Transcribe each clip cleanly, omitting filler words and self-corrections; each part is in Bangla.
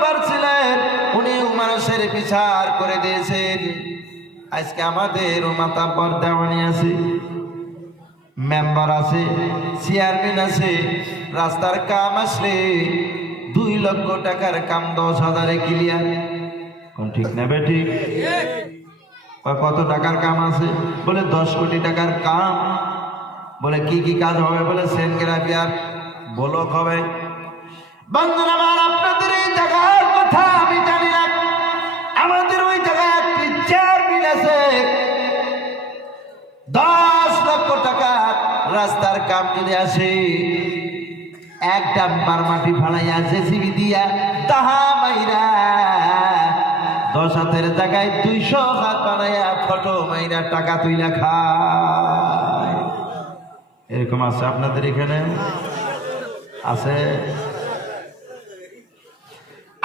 মাতব্বর ছিলেন, উনিও মানুষের বিচার করে দিয়েছেন। আজকে আমাদের মাতব্বর দেওয়ানি আছে, মেম্বার আছে, চেয়ারম্যান আছে। রাস্তার কাম আসলে 2 লক্ষ টাকার কাম 10,000-এ ক্লিয়ার। কোন ঠিক না বেঠিক? কত টাকার কাম আছে? বলে 10 কোটি টাকার কাম। বলে কি কি কাজ হবে? বলে সেনগ্রাফি আর ব্লক হবে। বন্ধুরা আমার, আপনাদের এই জায়গার কথা আমি জানি না। আমাদের ওই জায়গায় একটি চেয়ারম্যান আছে, 10 লক্ষ টাকা রাস্তার কাম যদি আসে, এক ডাম্পার মাটি ফালাইয়া জেসিবি দিয়া তাহা মাইরা 10 হাতের জায়গায় 200 হাত বানাইয়া ফটো মাইরা টাকা তুইলা খায়। এরকম আছে আপনাদের এখানে? আছে?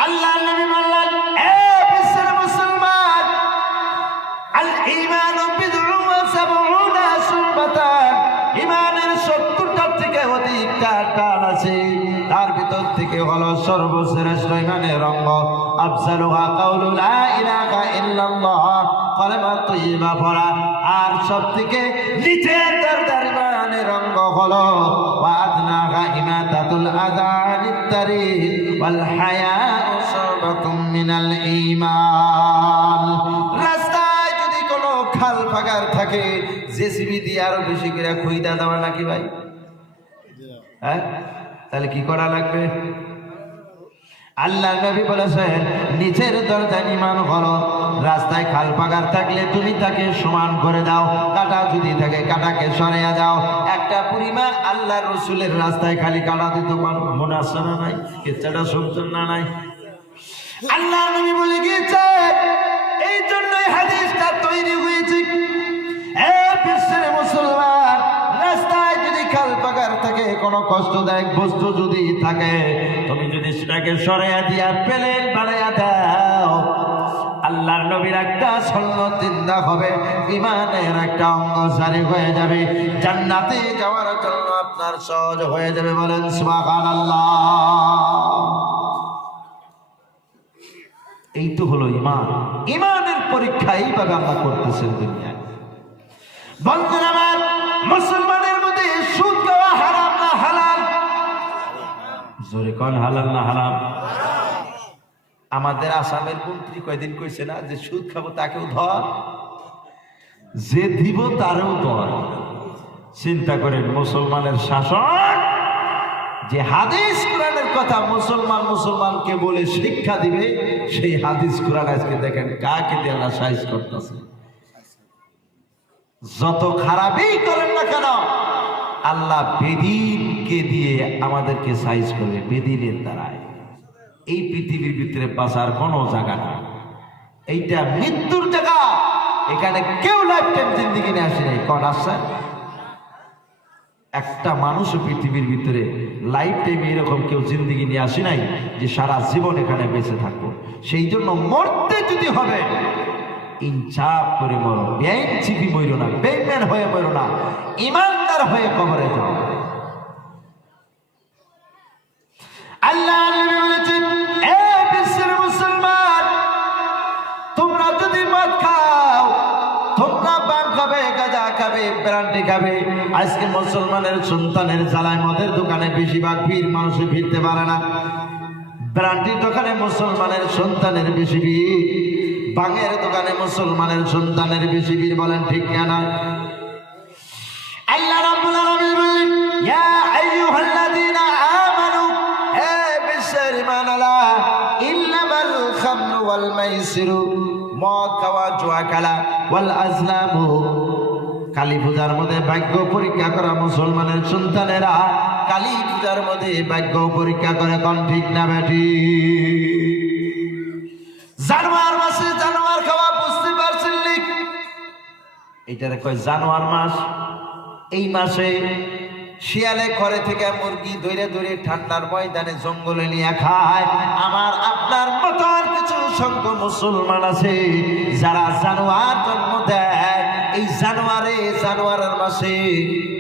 আল্লাহ নবী বললেন, এ বিশ্বের মুসলমান, আল ঈমানু বিদ'উন ওয়া সাবউনা শুবাতান, ঈমানের 70টা থেকে অধিকটা টান আছে। তার ভিতর থেকে হলো সর্বশ্রেষ্ঠ ঈমানের অঙ্গ আফজালুহা কাউলু লা ইলাহা ইল্লাল্লাহ, কালেমা তাইয়্যিবা পড়া। আর সবথেকে নিচের দরজার ঈমানের অঙ্গ হলো ওয়া আদনাহা ইমাতাতুল আযা আনিত তারিক ওয়াল হায়াউ শাবাতুম মিনাল ঈমান। রাস্তায় যদি কোনো খাল ফাগার থাকে, জেসিবি দিয়ে আরো বেশি করে খুইদা দেওয়া নাকি ভাই? হ্যাঁ, তাহলে কি করা লাগবে? আল্লাহ নবী বলেছেন, নিচের দরজায় ঈমান হলো, রাস্তায় খাল পাগার থাকলে তুমি তাকে সমান করে দাও, কাটা যদি থাকে কাটাকে সরিয়ে দাও। একটা পরিমাণ আল্লাহ রসুলের রাস্তায় খালি কাটা দিত মনে আসছে না? নাই? কেচ্ছাটা শুনছেন না? নাই? আল্লাহ নবী বলে গিয়েছে, এই জন্যই হাদিসটা তৈরি হয়েছে। এ বিশ্বের মুসলমান, রাস্তায় যদি খাল পাগার থাকে, কোনো কষ্টদায়ক বস্তু যদি থাকে, তুমি যদি সেটাকে সরাইয়া দিয়া প্লেন বানাইয়া দাও, আল্লাহর নবীর একটা সুন্নাত জিন্দা হবে, ঈমানের একটা অঙ্গ জারি হয়ে যাবে, জান্নাতে যাওয়ার জন্য আপনার সহজ হয়ে যাবে। বলেন সুবহানাল্লাহ। এই তো হলো ঈমান। ঈমানের পরীক্ষা এইভাবে আল্লাহ করতেছেন দুনিয়ায়। বন্ধুরা আমার, মুসলমানের মধ্যে সুদ খাওয়া হারাম না হালাল? জোরে কোন, হালাল না হারাম? আমাদের আসামের মন্ত্রী কয়দিন কইছে না যে সুদ খাবো তাকেও ধর, যে দিব তারও ধর। চিন্তা করেন, মুসলমানের শাসন যে হাদিস কোরআনের কথা মুসলমানকে বলে শিক্ষা দিবে, সেই হাদিস কোরআন আজকে দেখেন কাকে দিয়ে আল্লাহ সাইজ করতেছে। যত খারাপই করেন না কেন, আল্লাহ বেদিনকে দিয়ে আমাদেরকে সাইজ করবে, বেদিনের দ্বারায়। এই পৃথিবীর ভিতরে বাঁচার কোনো জায়গা না, এইটা মৃত্যুর জায়গা। এখানে কেউ লাইফ টাইম জিন্দিগি নিয়ে আসে নাই। কন আসছে? একটা মানুষ পৃথিবীর ভিতরে লাইফ টাইমে এরকম কেউ জিন্দিগি নিয়ে আসে নাই যে সারা জীবন এখানে বেঁচে থাকবো। সেই জন্য মরতে যদি হবে, ইনসাফ করে মরো, বেইনচিপি মরো না, বেইমান হয়ে মরো না, ইমানদার হয়ে কবরে যাও। আল্লাহ নবী বলেছেন, এ বিশ্বের মুসলমান, তোমরা যদি মদ খাও, তোমরা পান খাবে, গাঁজা খাবে, ব্রান্ডি খাবে। আজকে মুসলমানের সন্তানের জ্বালায় মদের দোকানে বেশিরভাগ ভিড়, মানুষে ফিরতে পারে না। ব্রান্ডির দোকানে মুসলমানের সন্তানের বেশি ভিড়, বাঙের দোকানে মুসলমানের সন্তানের বেশি ভিড়। বলেন ঠিক না? আল্লাহ রাব্বুল আলামিন বলেন, ইয়া আইয়ুহাল্লাযীনা আমানু, হে বিশ্বের ঈমানওয়ালা, ইন্নামাল খামরু ওয়াল মাইসিরু, মদ খাওয়া, জুয়া খেলা, ওয়াল আজলামু, কালী পূজার মধ্যে ভাগ্য পরীক্ষা করা। মুসলমানের সন্তানেরা কালী পূজার মধ্যে ভাগ্য পরীক্ষা করে। কোন ঠিক না বেটি? জানুয়ার মাসে জানুয়ার খাওয়া, বুঝতে পারছেন? এইটারে কয় জানুয়ার মাস। এই মাসে শিয়ালে ঘরে থেকে মুরগি ধরে ধরে ঠান্ডার ময়দানে জঙ্গলে নিয়ে খায়। আমার আপনার মতো আর কিছু সংখ্যক মুসলমান আছে যারা জানুয়ার জন্ম দেয়। এই জানুয়ারের মাসে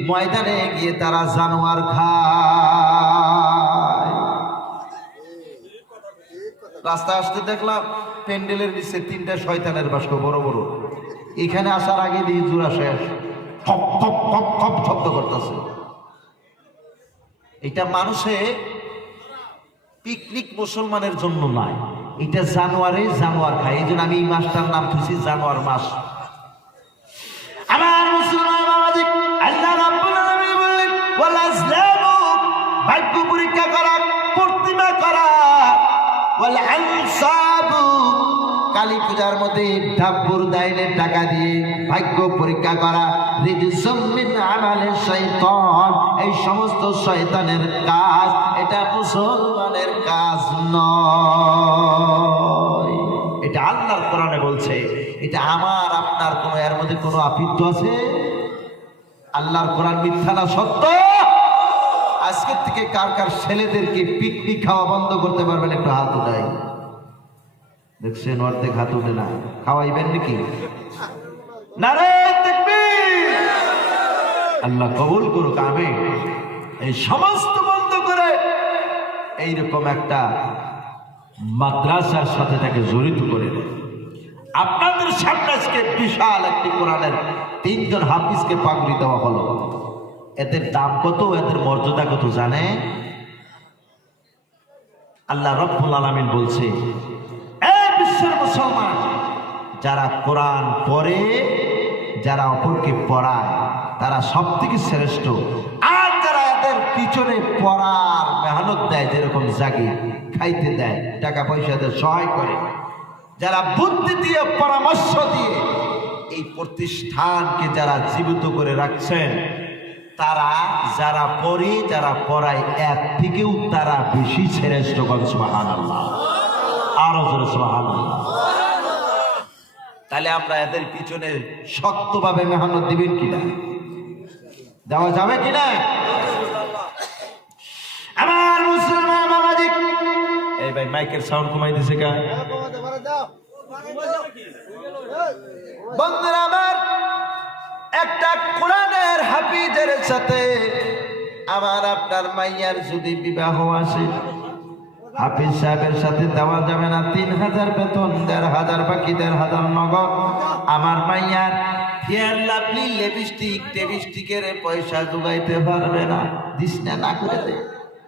ময়দানে গিয়ে তারা জানুয়ার খায়। এই কথা ঠিক। আল্লাহ নবী বলেছেন, এ বিশ্বের মুসলমান, তোমরা যদি মদ খাও, তোমরা পান খাবে, গাঁজা খাবে, ব্রান্ডি খাবে। আজকে মুসলমানের সন্তানের জ্বালায় মদের দোকানে বেশিরভাগ ভিড়, মানুষে ফিরতে পারে না। ব্রান্ডির দোকানে মুসলমানের সন্তানের বেশি ভিড়, বাঙের দোকানে মুসলমানের সন্তানের বেশি ভিড়। রাস্তায় আসতে দেখলাম প্যান্ডেলের নিচে 3টা শয়তানের বাস্ক বড় বড়। এখানে আসার আগে দিয়ে জোড়া শেষ, খপ খপ খপ খপ শব্দ করতেছে। এটা মানুষে পিকনিক মুসলমানের জন্য নয়, এটা জানুয়ারি জানোয়ার খায়। এই জন্য আমি এই মাসটার নাম দিয়েছি জানোয়ার মাস। আমার মুসলমান বাবাজি, আল্লাহ রাব্বুল আলামিন বললেন ওয়াল আজলামু, ভাগ্য পরীক্ষা করা, প্রতিমা করা, ওয়াল আনসাবু, কালী পূজার মধ্যে ডাব্বুর দাইনের টাকা দিয়ে ভাগ্য পরীক্ষা করা, রিজসুম মিন আমালিশ শাইতান, এই সমস্ত শয়তানের কাজ, এটা মুসলমানের কাজ নয়। এটা আল্লাহর কোরআনে বলছে। এটা আমার আপনার কোনো এর মধ্যে কোনো আপত্তি আছে? আল্লাহর কোরআন মিথ্যা না সত্য? আজকের থেকে কার কার ছেলেদেরকে পিকনিক খাওয়া বন্ধ করতে পারবেন? একটু হাত উঠাই। দেখছেন অর্ধেক হাত উঠে না। খাওয়াইবেন নাকি? নারে তাকবীর! আল্লাহ কবুল করুক, আমিন। এই সমস্ত বন্ধ করে এইরকম একটা মাদ্রাসার সাথে তাকে জড়িত করে দেয়। আপনাদের সামনে আজকে বিশাল একটি কোরআনের 3 জন হাফিজকে পাগড়ি দেওয়া হলো। এদের দাম কত, এদের মর্যাদা কত জানে? আল্লাহ রাব্বুল আলামিন বলছে, এ বিশ্বের মুসলমান, যারা কোরআন পড়ে, যারা অপরকে পড়ায়, তারা সব থেকে শ্রেষ্ঠ। আর যারা এদের পিছনে পড়ার মেহনত দেয়, যেরকম জাগি খাইতে দেয়, টাকা পয়সা দিয়ে সহায় করে, যারা বুদ্ধি দিয়ে পরামর্শ দিয়ে এই প্রতিষ্ঠানকে যারা জীবিত করে রাখছেন, তারা যারা পড়ে, যারা পড়ায়, এর থেকেও তারা বেশি শ্রেষ্ঠ। সুবহানাল্লাহ, আরো জোরে সুবহানাল্লাহ। তাহলে আমরা এদের পিছনে শক্তভাবে মেহনত দিবেন কিনা? দেওয়া যাবে কিনা? আমার মুসলমান বাবাজি, এই ভাই মাইকের সাউন্ড কমাই দিছে কা? বন্ধুরা আমার, একটা কোরআনের হাফিজের সাথে আমার আপনার মাইয়ার যদি বিবাহ আসে, হাফিজ সাহেবের সাথে দেওয়া যাবে না 3000 বেতন, 1500 বাকি 1500 নগদ। আমার মাইয়ার ফেয়ার লাভলি লিপস্টিক টেবিস্টিকের পয়সা জোগাইতে পারবে না। দিস না করে দে।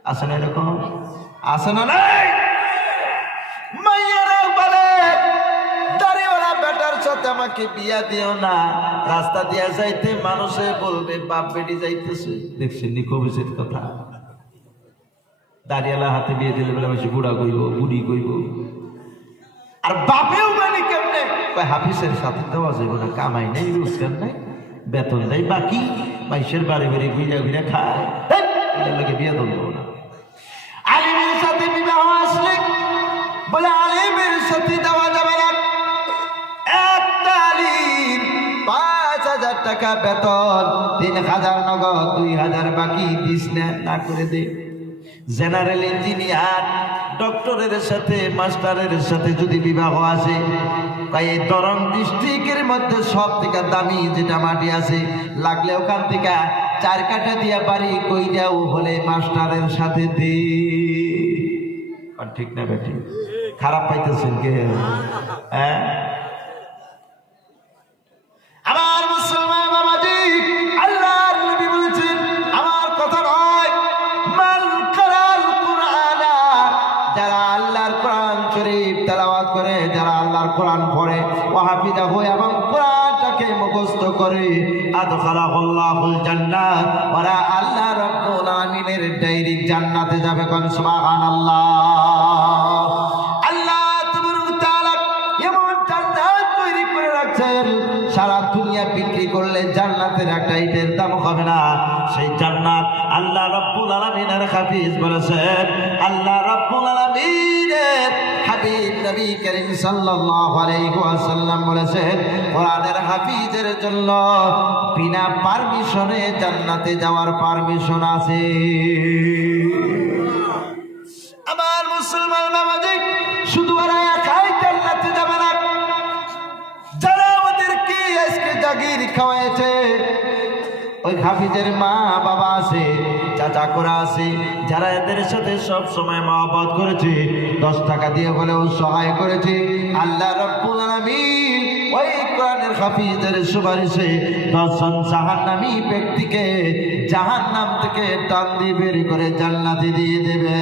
আছে না এরকম? আছে না? নাই। মাইয়ারা বলে দাড়িওয়ালা বেটার সাথে আমাকে বিয়া দিও না, রাস্তা দিয়া যাইতে মানুষে বলবে বাপ বেটি যাইতেছে। দেখছেন নি কবিছের কথা? দাড়িওয়ালা হাতে বিয়ে দিলে বলে বেশি বুড়া কইব, বুড়ি কইব। আর বাপেও মানে কেমনে? হাফিজের সাথে দেওয়া যাবে না, কামাই নাই, রোজগার নাই, বেতন দেয় বাকি, মাইশের বাড়ি বাড়ি ঘুরে ঘুরে খায়, লোকে বিয়ে দেবো না। আলিমের সাথে বিবাহ আসলে বলে আলিমের সাথে দেওয়া যাবে না। একটা আলিম 5000 টাকা বেতন, 3000 নগদ, 2000 বাকি, দিস না করে দে। জেনারেল ইঞ্জিনিয়ার ডক্টরের সাথে মাস্টারের সাথে যদি বিবাহ আসে, তাই এই দরং ডিস্ট্রিক্টের মধ্যে সব থেকে দামি যেটা মাটি আছে, লাগলে ওখান থেকে 4 কাঠা দিয়া বাড়ি কইরাও হলে মাস্টারের সাথে দে। ঠিক না বেটি? খারাপ পাইতেছেন কে? হ্যাঁ, আমার মুসলমান বাবাজি, আল্লাহর নবী বলেছেন, আমার কথা নয়, মান কারাল কুরআনা, যারা আল্লাহর কোরআন শরীফ তেলাওয়াত করে, যারা আল্লাহর কোরআন পড়ে, ওয়া হাফিজাহু, এবং কোরআনটাকে মুখস্থ করে, আদখালাহুল্লাহুল জান্নাত, ওরা আল্লাহ রাব্বুল আলামিনের ডাইরেক্ট জান্নাতে যাবে। কোন সুবহানাল্লাহ। আল্লাহ তাবারক ওয়া তাআলা এমন জান্নাত তৈরি করে রাখছেন, সারা দুনিয়া বিক্রি করলে জান্নাতের একটা ইটের দাম হবে না। সেই জান্নাত আল্লাহ রাব্বুল আলামিনের হাফিজ বলেছেন, আল্লাহ রাব্বুল আলামিনের হাবিব নবী করিম সাল্লাল্লাহু আলাইহি ওয়াসাল্লাম বলেছেন, কোরআনের হাফিজের জন্য বিনা পারমিশনে জান্নাতে যাওয়ার পারমিশন আছে। আমার মুসলমান বাবাজি, শুধু ওরা একাই জান্নাতে যাবে না, যারা আমাদেরকে আজকে জাগির খাওয়াইছে, ওই হাফিজের মা বাবা আছে, চাচা করা আছে, যারা এদের সাথে সব সময় মহব্বত করেছে, 10 টাকা দিয়ে হলেও সহায় করেছে, আল্লাহ রাব্বুল আলামিন ওই কোরআনের হাফিজের সুপারিশে 10 জন জাহান্নামী ব্যক্তিকে জাহান্নাম থেকে টান দিয়ে বের করে জান্নাতে দিয়ে দেবে।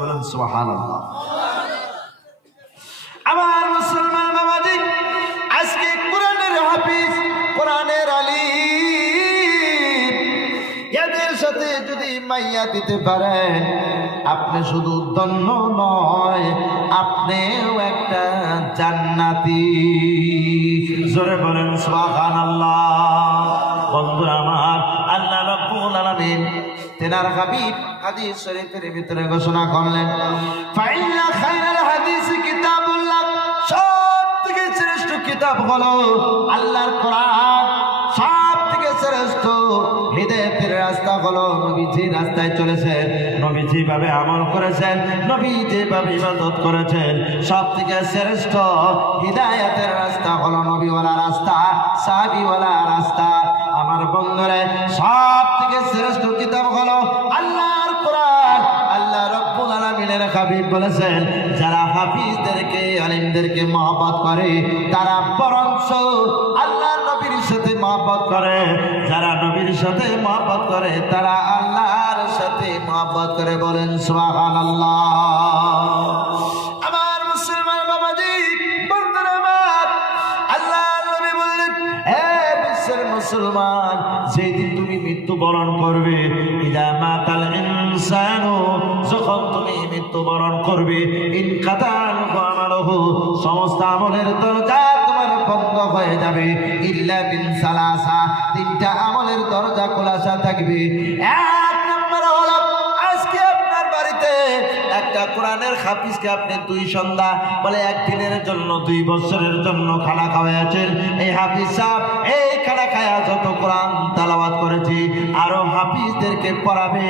বলেন সুবহানাল্লাহ। আমার মুসলমান বাবাজি, আজকে কোরআনের হাফিজ, কোরআনের আলিম, এদের সাথে যদি মাইয়া দিতে পারেন, আপনি শুধু ধন্য নয়, আপনিও একটা জান্নাতি। জোরে বলেন সুবহানাল্লাহ। বন্ধুরা আমার, আল্লাহ রাব্বুল আলামিন তেনার হাবিব হাদিস শরীফের ভিতরে ঘোষণা করলেন, ফাইন্না খায়রাল হাদিস কিতাবুল্লাহ, সবথেকে শ্রেষ্ঠ কিতাব হলো আল্লাহর কোরআন, সবথেকে শ্রেষ্ঠ হিদায়াতের রাস্তা হলো নবী যে রাস্তায় চলেছেন, নবী যেভাবে আমল করেছেন, নবী যেভাবে ইবাদত করেছেন, সবথেকে শ্রেষ্ঠ হিদায়াতের রাস্তা হলো নবীওয়ালা রাস্তা, সাহাবীওয়ালা রাস্তা। আমার বন্ধুরা, সবথেকে শ্রেষ্ঠ কিতাব হলো আল্লাহর কোরআন। আল্লাহ রাব্বুল আলামিনের হাবিব বলেছেন, যারা হাফিজদেরকে আলিমদেরকে মহব্বত করে তারা বরঞ্চ আল্লাহর নবীর সাথে মহব্বত করে, যারা নবীর সাথে মহব্বত করে তারা আল্লাহর সাথে মহব্বত করে। বলেন সুবহানাল্লাহ। আমার মুসলমান বাবাজি, বন্ধুরা আমার, আল্লাহর নবী বললেন, হে বিশ্বের মুসলমান, যেদিন তুমি মৃত্যুবরণ করবে, ইদা মাতাল ইনসানু, যখন তুমি মৃত্যুবরণ করবে, ইনকাতাল আমালুহু, সমস্ত আমলের দরজা তোমার বন্ধ হয়ে যাবে, ইল্লা বিন সালাসা, 3টা আমলের দরজা খোলা থাকবে। এক নম্বর হলো, আজকে আপনার বাড়িতে একটা কোরআনের হাফিজকে আপনি 2 সন্ধ্যা বলে 1 দিনের জন্য 2 বছরের জন্য খানা খাওয়াইছেন। এই হাফিজ সাহেব এই খানা খায়া যত কোরআন তেলাওয়াত করেছে, আরো হাফিজদেরকে পড়াবে।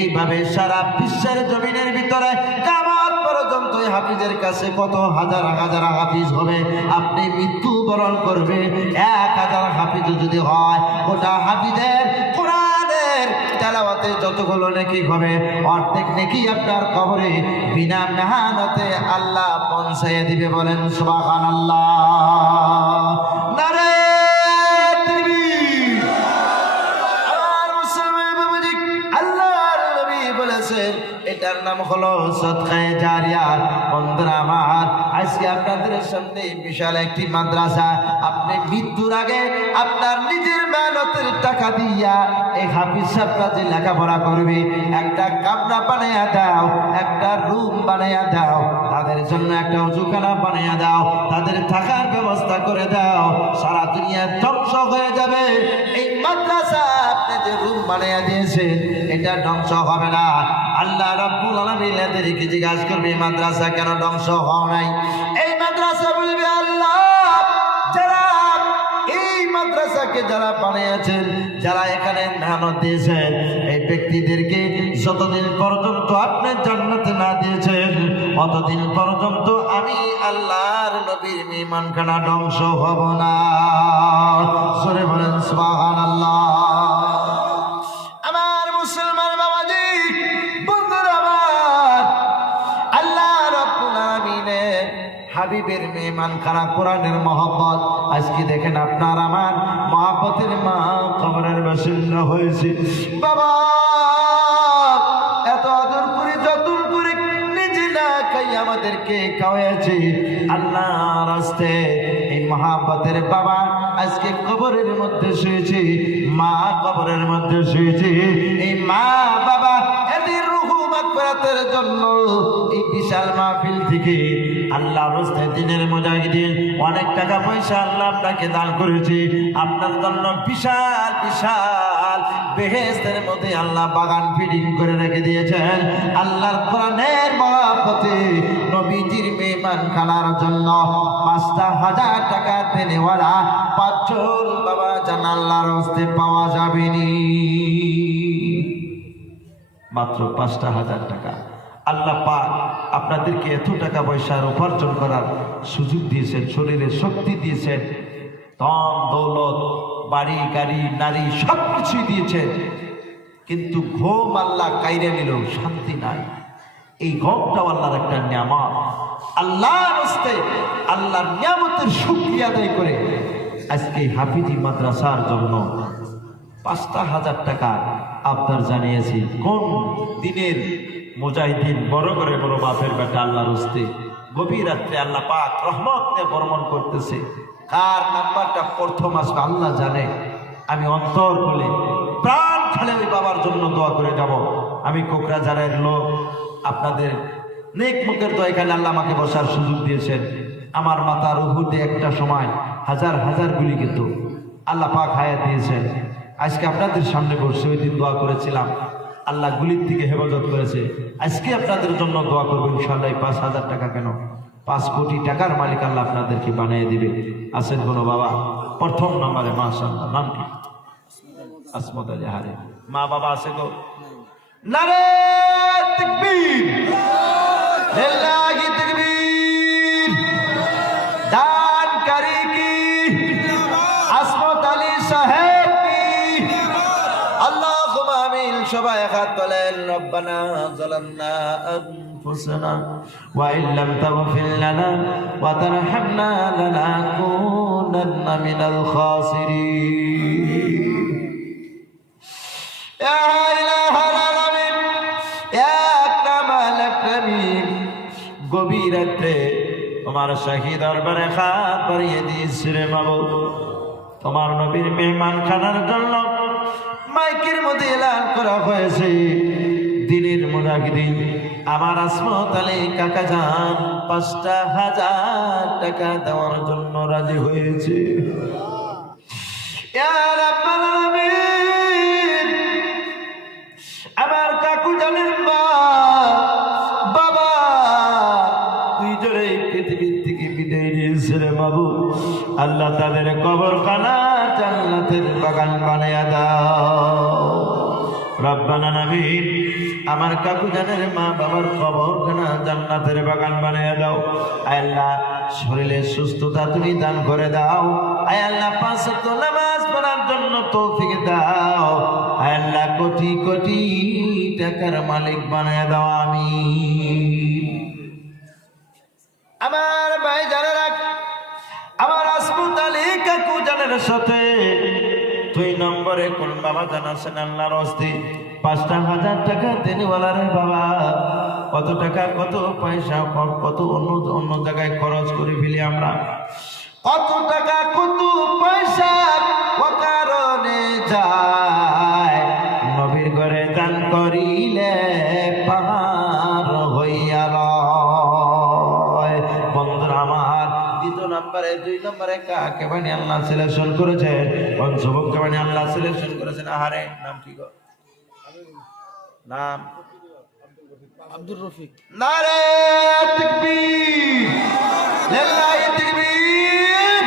এইভাবে সারা বিশ্বের জমিনের ভিতরে কিয়ামত পর্যন্ত এই হাফিজের কাছে কত হাজার হাজার হাফিজ হবে। আপনি মৃত্যুবরণ করবে, 1000 হাফিজ যদি হয়, ওটা হাফিজের কোরআনের তেলাওয়াতে যতগুলো নেকি হবে, অর্ধেক নেকি আপনার কবরে বিনা মেহনতে আল্লাহ পৌঁছাইয়া দিবে। বলেন সুবহানাল্লাহ। নারে তাকবীর। আমার মুসলমান বাবাজি, আল্লাহর নবী বলেছেন, এটার নাম হলো সদকায়ে জারিয়া। বন্ধুরা আমার, আজকে আপনাদের সামনে বিশাল একটি মাদ্রাসা, আপনি মৃত্যুর আগে আপনার নিজের মেহনতের টাকা দিয়া এই হাফিজ সাহেবরা যে লেখাপড়া করবে, একটা কামরা বানাইয়া দাও, একটা রুম বানাইয়া দাও, তাদের জন্য একটা ওযুখানা বানাইয়া দাও, তাদের থাকার ব্যবস্থা করে দাও, সারা দুনিয়া ধ্বংস হয়ে যাবে। এই মাদ্রাসা আপনি যে রুম বানাইয়া দিয়েছেন, এটা ধ্বংস হবে না। আল্লাহ রাব্বুল আলামিন এদেরকে জিজ্ঞাসা করবে, মাদ্রাসা কেন ধ্বংস হয় নাই? এই মাদ্রাসা বলবে, আল্লাহ, যারা এই মাদ্রাসাকে যারা বানিয়েছেন, যারা এখানে মেহনত দিয়েছেন, এই ব্যক্তিদেরকে যতদিন পর্যন্ত আপনি জান্নাতে না দিয়েছেন, অতদিন পর্যন্ত আমি আল্লাহর নবীর মেহমানখানা ধ্বংস হব না। সরে বলেন সুবহানাল্লাহ। আমার মুসলমান বাবাজি, বন্ধুরা আমার, আল্লাহ রাব্বুল আলামিনের হাবিবের মেহমানখানা কোরআনের মহব্বত। আজকে দেখেন আপনার আমার মহব্বতের মা কবরের বাসিন্দা হয়েছে। বাবা এত আদর করে যতন করে নিজে না খাই আমাদেরকে খাওয়াইছে আল্লাহর রাস্তায়। এই মহব্বতের বাবা আজকে কবরের মধ্যে শুয়েছে, মা কবরের মধ্যে শুয়েছে। এই মা বাবা এদের রূহ মাগফিরাতের জন্য এই বিশাল মাহফিল থেকে আল্লাহর রাস্তায় দিনের মুজাহিদিন অনেক টাকা পয়সা আল্লাহ আপনাকে দান করেছে। আপনার জন্য বিশাল বিশাল বেহেশতের মধ্যে আল্লাহ বাগান ফিডিং করে রেখে দিয়েছেন। আল্লাহর কোরআনের মহব্বতে নবীজির মেহমানখানার জন্য 5,000 টাকা দেনেওয়ালা 5 জন বাবা জান আল্লাহর রাস্তায় পাওয়া যাবে নি। মাত্র 5,000 টাকা। আল্লাহ পাক আপনাদেরকে এত টাকা পয়সার উপার্জন করার সুযোগ দিয়েছেন, শরীরে শক্তি দিয়েছেন, ধন দৌলত বাড়ি গাড়ি নারী সবকিছুই দিয়েছেন, কিন্তু ঘুম আল্লাহ কাইরে নিল, শান্তি নাই। এই ঘুমটাও আল্লাহর একটা নিয়ামত। আল্লাহর রাস্তে আল্লাহর নিয়ামতের শুকরিয়া আদায় করে আজকে হাফিজি মাদ্রাসার জন্য ৫,০০০ টাকা আবদার জানিয়েছি। কোন দিনের মুজাহিদিন বড় করে বড় বাপের বেটা আল্লাহর রাস্তে গভীর রাত্রে আল্লাহ পাক রহমত নিয়ে বর্মন করতেছে। কার নাম্বারটা প্রথম আসবে আল্লাহ জানে। আমি অন্তর খুলে প্রাণ খুলে ওই বাবার জন্য দোয়া করে যাব। আমি কোকরাঝাড়ের লোক, আপনাদের নেক মুখের দোয়া, এখানে আল্লাহ আমাকে বসার সুযোগ দিয়েছেন। আমার মাথার উহুদে একটা সময় হাজার হাজার গুলি খেত, আল্লাহ পাক হায়াত দিয়েছেন। আজকে আপনাদের সামনে বসে ওই দিন দোয়া করেছিলাম, আল্লাহ গুলির থেকে হেফাজত করেছে। আজকে আপনাদের জন্য দোয়া করবো ইনশাআল্লাহ। ৫,০০০ টাকা কেন, ৫ কোটি টাকার মালিক আল্লাহ আপনাদেরকে বানিয়ে দিবে। আছেন কোনো বাবা? প্রথম নম্বরে মাশাআল্লাহ, নাম কি? আসমত আলী হারে। মা বাবা আছে গো? নারে তাকবীর, লিল্লাহি তাকবীর। দানকারী কি? আসমত আলী সাহেব কি? আল্লাহুম্মা আমিন। সবাই হাত তোলেন। রব্বানা যালামনা আনফুসানা ওয়া ইল্লাম তাগফির লানা ওয়া তারহামনা লানাকুনান্না মিনাল খাসিরিন। ইয়া ইলাহাল আলামিন, ইয়া আকরামাল আকরামিন। গভীর রাত্রে তোমার শাহী দরবারে হাত বাড়িয়ে দিয়েছি রে মাবুদ। তোমার নবীর মেহমান খানার জন্য মাইকের মধ্যে এলান করা হয়েছে, দিনের মুজাহিদিন আমার আসমত আলী কাকা যান ৫,০০০ টাকা দেওয়ার জন্য রাজি হয়েছে। ইয়া রাব্বাল আলামিন, আমার কাকু জানেন বাবা দুইজনে পৃথিবীর থেকে বিদায় নিয়েছে রে মাবুদ। আল্লাহ তাদের কবরখানা জান্নাতের বাগান বানায়া দাও। রব্বানা আমিন। আমার কাকু জানের মা বাবার কবরখানা জান্নাতের বাগান বানায়া দাও। আয় আল্লাহ শরীরের সুস্থতা তুমি দান করে দাও। আয় আল্লাহ ৫ ওয়াক্ত নামাজ পড়ার জন্য তৌফিক দাও। আয় আল্লাহ কোটি কোটি টাকার মালিক বানায়া দাও। আমিন। আমার ভাই জানেরা, আমার আসমত আলী কাকু জানের সাথে ২ নম্বরে কোন বাবা জানাচ্ছেন আল্লাহর হস্তে ৫,০০০ টাকা দেনওয়ালা রে বাবা। কত টাকা কত পয়সা কত অন্য জায়গায় খরচ করে ফেলি আমরা। কত টাকা কত পয়সা ও কারণে যায়, নবীর ঘরে দান করিলে পাহাড় হইয়া লয়। বন্ধুরা আমার, ২ নম্বরে কাকে বানি আল্লাহ সিলেকশন করেছেন? কোন যুবককে বানি আল্লাহ সিলেকশন করেছেন? আহারে নাম কি গো? নাম আব্দুর রফিক। নারে তাকবীর, লিল্লাহি তাকবীর।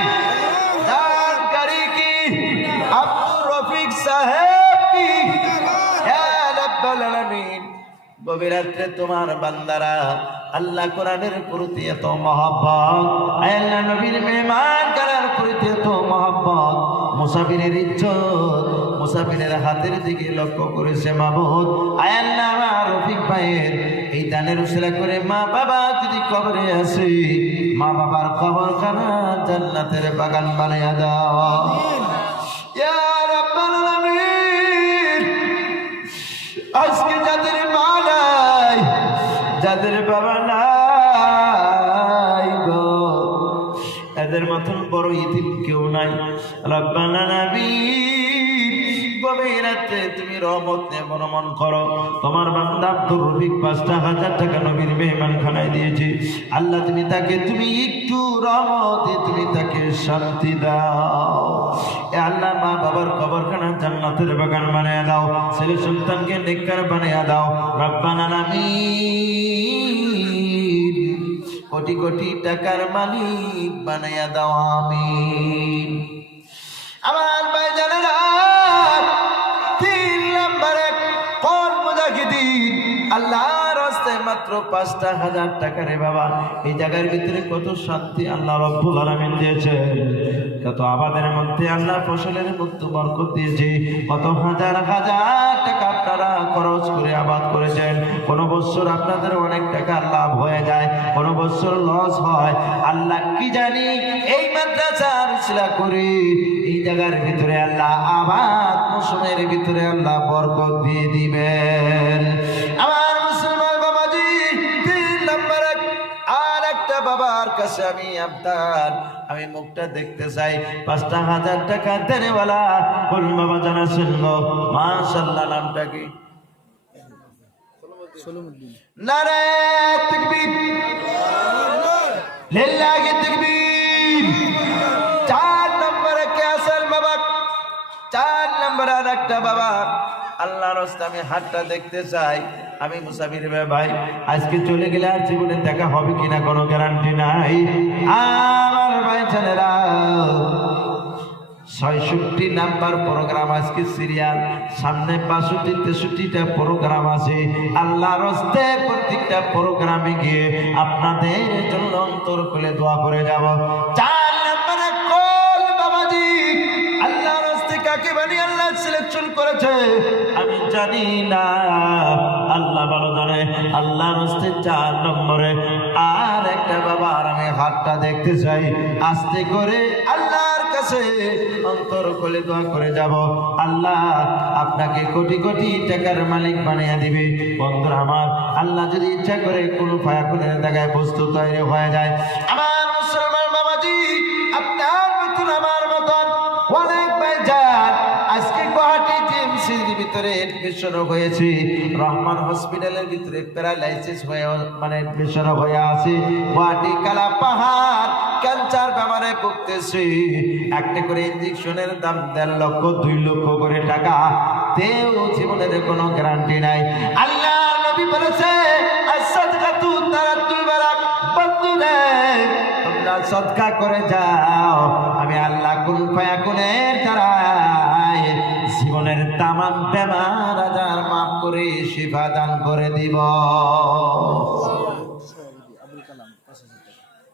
দানকারী কি? আব্দুর রফিক সাহেব কি? ইয়া রাব্বাল আলামিন। গভীর রাত্রে তোমার বান্দারা আল্লাহ কোরআনের প্রতি এত মহব্বত, আল্লাহ নবীর মেহমান করার প্রতি এত মহব্বত, মুসাফিরের ইজ্জত মুসাফিরের হাতের দিকে লক্ষ্য করেছে মাবুদ। আয় আল্লাহ আমার রফিক ভাইয়ের এই দানের উসিলা করে মা বাবা যদি কবরে আসে, মা বাবার কবরখানা জান্নাতের বাগান বানায়া দাও। ইয়া রাব্বাল আলামিন। আজকে যাদের মা নাই, যাদের বাবা নাই গো, এদের মতন বড় ইতিম কেউ নাই। রব্বানা আমিন। গভীর রাতে তুমি রহমত নিয়ে বর্মন করো। তোমার বান্দা আব্দুর রফিক ৫,০০০ টাকা নবীর মেহমান খানায় দিয়েছে। আল্লাহ তুমি তাকে তুমি একটু রহমতে তুমি তাকে শান্তি দাও। এ আল্লাহ মা বাবার কবরখানা জান্নাতের বাগান বানিয়ে দাও। ছেলে সন্তানকে নেককার বানিয়ে দাও। রব্বানা আমিন। কোটি কোটি টাকার মালিক বানাইয়া দাও। আমিন। আমার ভাই জানেরা, ৩ নম্বরে কোন মুজাহিদিন আল্লাহর রাস্তায় মাত্র ৫,০০০ টাকা রে বাবা। এই জায়গার ভিতরে কত শান্তি আল্লাহ রব্বুল আলামিন দিয়েছে, কত আবাদের মধ্যে আল্লাহ ফসলের মধ্যে বরকত দিয়েছে, কত হাজার হাজার টাকা আপনারা খরচ করে আবাদ করেছেন। কোন বছর আপনাদের অনেক টাকা লাভ হয়ে যায়, কোন বছর লস হয়। আল্লাহ কি জানি এই মাদ্রাসার ইসলাহ করে এই জায়গার ভিতরে আল্লাহ আবাদ মৌসুমের ভিতরে আল্লাহ বরকত দিয়ে দিবেন। আমার মুসলমান বাবাজি, ৩ নম্বরে আর একটা বাবার কাছে আমি আবদার, আমি মুখটা দেখতে চাই। ৫,০০০ টাকা দেনেওয়ালা কোন বাবা জানাচ্ছেন গো? মাশাআল্লাহ, নামটা কি? নারে তাকবীর, লিল্লাহি তাকবীর। ৪ নম্বরে কে আছেন বাবা? ৪ নম্বরে আর একটা বাবা। আল্লাহর রাস্তায় আমি হাতটা দেখতে চাই। আমি মুসাফির ভাই, আজকে চলে গেলে আর জীবনে দেখা হবে কিনা কোনো গ্যারান্টি নাই। আমার ভাই ছেলেরা, ৬৬ নাম্বার প্রোগ্রাম আজকে সিরিয়াল, সামনে ৬২ ৬৩টা প্রোগ্রাম আছে। আল্লাহর রাস্তায় প্রত্যেকটা প্রোগ্রামে গিয়ে আপনাদের জন্য অন্তর খুলে দোয়া করে যাব। ৪ নম্বরে কোন বাবাজি আল্লাহর রাস্তায় কাকে বানিয়ে আল্লাহ সিলেকশন করেছে আমি জানি না, আল্লাহ ভালো জানে। আল্লাহর রাস্তায় ৪ নম্বরে আর একটা বাবা, আর আমি হাতটা দেখতে চাই। আস্তে করে আল্লাহর কাছে অন্তর খুলে দোয়া করে যাব। আল্লাহ আপনাকে কোটি কোটি টাকার মালিক বানিয়ে দিবে। বন্ধুরা আমার, আল্লাহ যদি ইচ্ছা করে কোন ফায়াকুনের জায়গায় বস্তু তৈরি হয়ে যায়। আমার মুসলমান বাবাজি, আপনার মতন আমার মতন অনেক ভাইজান আজকে গুয়াহাটি জিএমসির ভিতরে এডমিশন হয়েছে, রহমান হসপিটালের ভিতরে প্যারালাইসিস হয়ে মানে এডমিশন হয়ে আছে। গুয়াহাটি কালা পাহাড় ক্যান্সার ব্যাপারে ভুগতেছে। একটা করে ইঞ্জেকশনের দাম ১.৫ লক্ষ ২ লক্ষ করে টাকা, তেও জীবনের কোনো গ্যারান্টি নাই। আল্লাহ নবী বলেছে, আস-সাদকাতু তারাতুল বারাক। বন্ধুরে, তোমরা সদকা করে যাও, আমি আল্লাহ কুল ফায়াকুনের দ্বারাই জীবনের তামাম বেমার আজার মাফ করে শিফা দান করে দিব।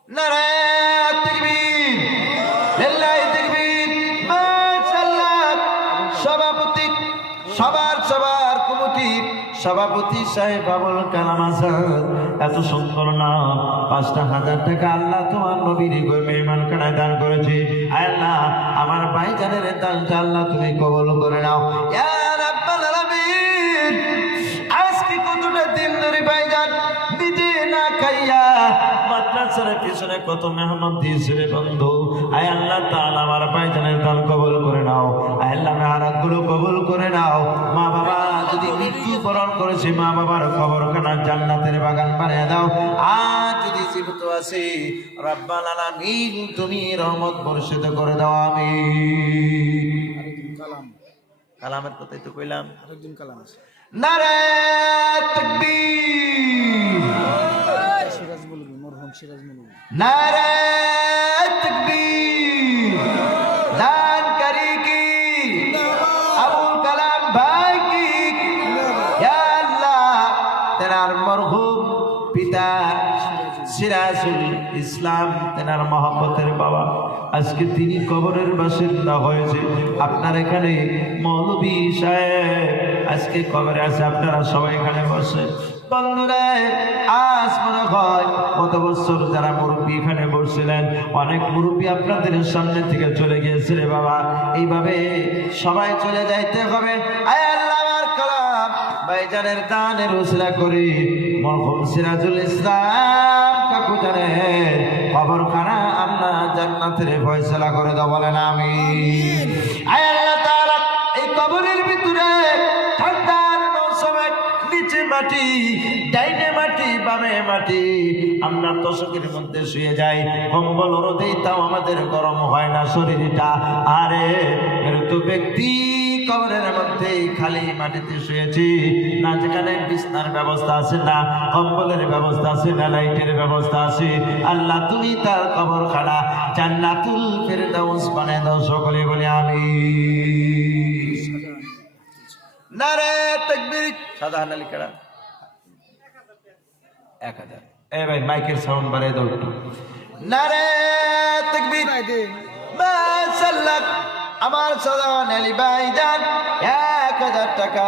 নারে তাকবীর, লিল্লাহি তাকবীর, মাশাআল্লাহ। সভাপতি, সবার কমিটির সভাপতি সাহেব আবুল কালাম আজাদ, এত সুন্দর নাম। ৫,০০০ টাকা আল্লাহ তোমার নবীর মেহমান খানায় দান করেছে। আল্লাহ আমার ভাইজানের দানটা আল্লাহ তুমি কবুল করে নাও ইয়া রাব্বাল আলামিন। আজকে কতটা দিন ধরে ভাইজান নিজে না খাইয়া মাদ্রাসার পিছনে কত মেহনত দিয়েছে রে বন্ধু। আয় আল্লাহ তাআলা আমার ভাইজানের দান কবুল করে নাও। আয় আল্লাহ মেহনতগুলো কবুল করে নাও। মা বাবা যদি মৃত্যুবরণ করেছে, মা বাবার কবরখানা জান্নাতের বাগান বানিয়ে দাও। আর যদি জীবিত আছে, রব্বাল আলামিন তুমি রহমত বর্ষিত করে দাও। আমিন। কালামের কথাই তো কইলাম, আরেকজন কালাম আছে। নারে তাকবীর, সিরাজ বলবি, মরহুম সিরাজ বলবি। নারে তাকবীর, দানকারী কি আবুল কালাম ভাই কি। ইয়া আল্লাহ, তেনার মরহুম পিতা সিরাজুল ইসলাম, তেনার মহব্বতের বাবা, আজকে তিনি কবরের বাসিন্দা হয়েছে। আপনার এখানে মৌলভী সাহেব আজকে কবরে আছে, আপনারা সবাই এখানে বসে। বন্ধুরা, আজ মনে হয় কত বছর যারা মুরব্বী এখানে বসছিলেন, অনেক মুরব্বী আপনাদের সামনে থেকে চলে গিয়েছে রে বাবা। এইভাবে সবাই চলে যাইতে হবে। আয় আল্লাহ আমার কালাম ভাইজানের দানের উসিলা করি মরহুম সিরাজুল ইসলাম কাকু জানের কবরখানা আল্লাহ জান্নাতের ফয়সালা করে দাও, বলেন আমিন। আয় আল্লাহ তাআলা এই কবরের ভিতরে ঠান্ডার মৌসুমে নিচে মাটি, ডাইনে মাটি, বামে মাটি, আমরা দশকের মধ্যে শুয়ে যাই, কম্বল রোদেই তাও আমাদের গরম হয় না শরীরটা। আরে মৃত ব্যক্তি কবরের মধ্যে খালি মাটিতে শুয়েছি, না যেখানে বিছনার ব্যবস্থা আছে, না কম্বলের ব্যবস্থা আছে, না লাইটের ব্যবস্থা আছে। আল্লাহ তুমি তার কবরখানা জান্নাতুল ফেরদাউস বানিয়ে দাও, সকলে বলে আমিন। নারে তাকবীর। সাদা হানালি কেডা? 1000 এ ভাই মাইকের সাউন্ড বাড়াই দাও একটু নারে তাকবীর মাশাআল্লাহ আমার সাধারণ আলী ভাইজান 1000 টাকা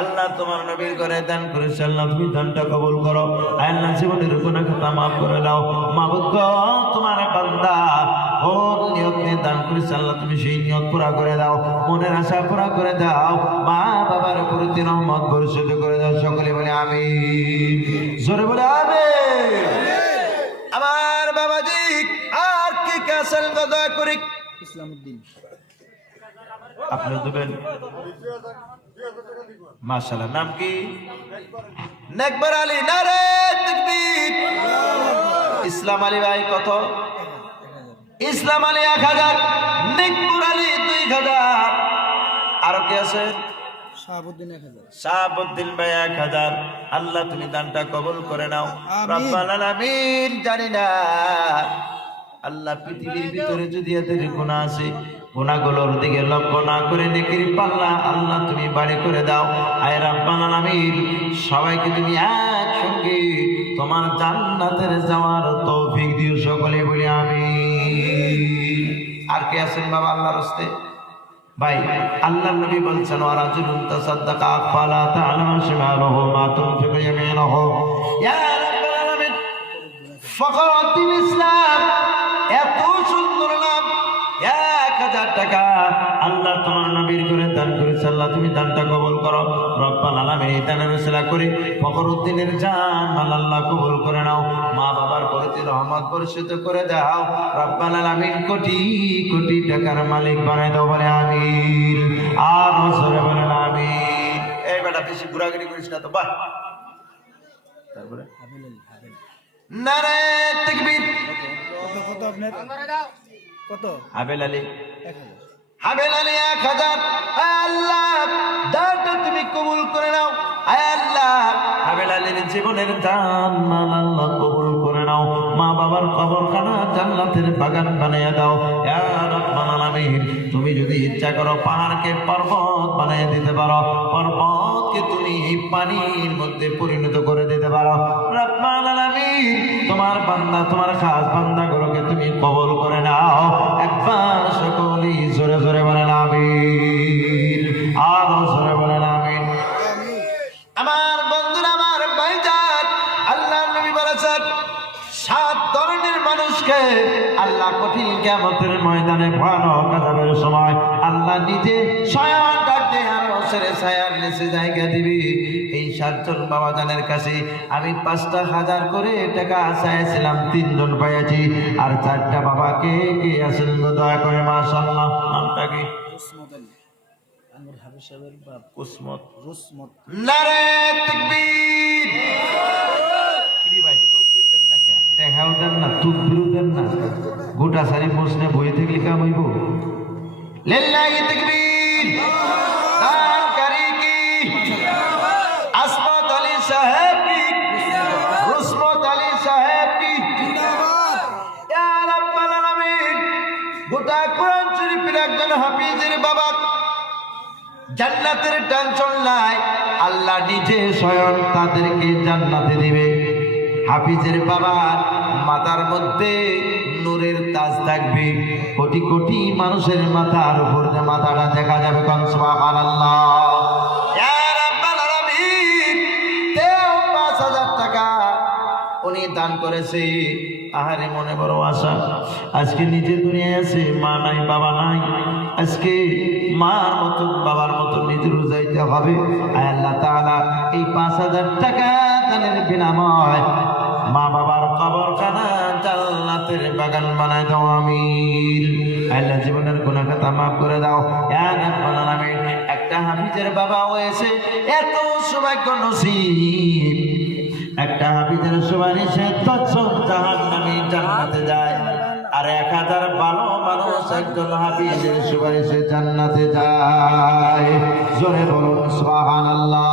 আল্লাহ তোমার নবীর ঘরে দান করেছে আল্লাহ তুমি দানটা কবুল করো আল্লাহ জীবনের গুনাহ খাতা maaf করে দাও মাবুদ গো তোমার বান্দা ও নিয়ত নিয়ে দান করেছে আল্লাহ তুমি সেই নিয়ত পুরা করে দাও মনের আশা পুরা করে দাও মা বাবার প্রতি রহমত বর্ষিত করে দাও সকলে বলে আমিন জোরে বলে আমিন আমার বাবাজি আর কি কাছেন দয়া করে ইসলামউদ্দিন আপনি দেবেন মাশাআল্লাহ নাম কি নেকবার আলী নারে তাকবীর ইসলাম আলী ভাই কত ইসলাম আলী 1000 নেকবার আলী 2000 আর কি আছে শাহাবুদ্দিন 1000 শাহাবুদ্দিন ভাই 1000 আল্লাহ তুমি দানটা কবুল করে নাও রব্বাল আলামিন জানি না আল্লাহ পৃথিবীর ভিতরে যদি এদের গুনাহ আছে গুনাহগুলোর দিকে লক্ষ্য না করে নেকির পাল্লা আল্লাহ তুমি বাড়ি করে দাও আয় রব্বাল আলামিন সবাইকে তুমি একসঙ্গে তোমার জান্নাতের যাওয়ার তৌফিক দিও সকলে বলি আমিন আর কে আছেন বাবা আল্লাহর রাস্তায় ভাই আল্লাহর নবী বলেছেন ওয়া রাজুলুন তাসাদ্দাকা ফালা তা'লামু শিমালুহু মা তুনফিকু ইয়ামিনুহু ইয়া রাব্বাল আলামিন ফখরুদ্দিন ইসলাম এত সুন্দর নাম 1000 টাকা আল্লাহ তোমার নবীর করে দান করেছে আল্লাহ তুমি দানটা কবুল করো রব্বাল আলামিন এই দানের উসিলা করে ফখরুদ্দিনের জান মাল আল্লাহ কবুল করে নাও মা বাবার প্রতি রহমত বর্ষিত করে দাও রব্বাল আলামিন কোটি কোটি টাকার মালিক বানাই দাও বলে আমিন আর জোরে বলেন আমিন এই বেটা বেশি ঘোরাঘুরি করিস না তো বাহ তারপরে নারে তাকবীর কত আপনার কত হাবেল আলী 1000 আল্লাহ দানটা তুমি কবুল করে নাও আয় আল্লাহ হাবেল আলীর জীবনের দান মাল আল্লাহ কবুল করে নাও মা বাবার কবরখানা জান্নাতের বাগান বানিয়ে দাও ইয়া রাব্বাল আলামিন তুমি যদি ইচ্ছা করো পাহাড়কে পর্বত বানিয়ে দিতে পারো পর্বতকে তুমি পানির মধ্যে পরিণত করে দিতে পারো রাব্বাল আলামিন তোমার বান্দা তোমার খাস বান্দাগুলোকে তুমি কবুল করে নাও একবার সকলেই জোরে জোরে বলেন আমিন আর জোরে বলেন আমিন আমার বন্ধুরা আমার ভাইজান আল্লাহর নবী বলেছেন 7 ধরনের মানুষকে আল্লাহ কঠিন কিয়ামতের ময়দানে ভয়ানক আযাবের সময় আল্লাহ নিজে স্বয়ং ডাকতে আর ছেড়ে ছায়ার নিচে জায়গা দিবে এই 7 জন বাবাজানের কাছে আমি 5,000 করে টাকা চাইছিলাম 3 জন পেয়েছি আর 4টা বাবাকে কে আছেন দয়া করে মাশাআল্লাহ নামটা কি উসমত আলী আনোয়ার হাবিব সাহেবের বাপ উসমত রুসমত নারে তাকবীর কি ভাই দেন না কেন দেখাও দেন না তুবরু দেন না গোটা সারি প্রশ্নে বই থেকে কাম হইব লিল্লাহি তাকবীর দানকারী কি আসমত আলী সাহেব কি রুসমত আলী সাহেব কি জিন্দাবাদ ইয়া রাব্বাল আলামিন গোটা কোরআন শরীফের একজন হাফিজের বাবা জান্নাতের টেনশন নাই আল্লাহ নিজে স্বয়ং তাদেরকে জান্নাতে দিবে হাফিজের বাবার মাথার মধ্যে নূরের তাজ থাকবে কোটি কোটি মানুষের মাথার উপর যে মাথাটা দেখা যাবে কোন সুবহানাল্লাহ ইয়া রাব্বাল আলামিন 5,000 টাকা উনি দান করেছে আহারে মনে বড় আশা আজকে নিজে দুনিয়ায় আছে মা নাই বাবা নাই আজকে মার মতো বাবার মতো নিজেরও যাইতে হবে আয় আল্লাহ তাআলা এই 5,000 টাকা দানের বিনিময় মা বাবার কবরখানা জান্নাতের বাগান বানায় দাও আমিন আল্লাহ জীবনের গুনাহ খাতা maaf করে দাও ইয়া রাব্বাল আলামিন একটা হাফিজের বাবা হয়েছে এত সৌভাগ্য নসিব একটা হাফিজের সুপারিশে 10 জন জাহান্নামী জান্নাতে যায় আর 1000 ভালো মানুষ একজন হাফিজের সুপারিশে জান্নাতে যায় জোরে বলুন সুবহানাল্লাহ